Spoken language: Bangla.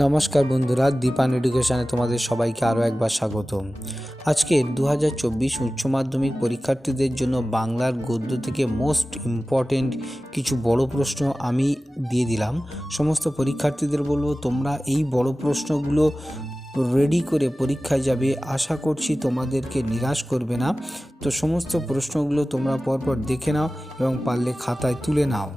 নমস্কার বন্ধুরা দীপান এডুকেশানে তোমাদের সবাইকে আরও একবার স্বাগতম। আজকে দু হাজার চব্বিশ উচ্চ মাধ্যমিক পরীক্ষার্থীদের জন্য বাংলার গদ্য থেকে মোস্ট ইম্পর্টেন্ট কিছু বড় প্রশ্ন আমি দিয়ে দিলাম। সমস্ত পরীক্ষার্থীদের বলব, তোমরা এই বড় প্রশ্নগুলো রেডি করে পরীক্ষায় যাবে। আশা করছি তোমাদেরকে নিরাশ করবে না। তো সমস্ত প্রশ্নগুলো তোমরা পরপর দেখে নাও এবং পারলে খাতায় তুলে নাও।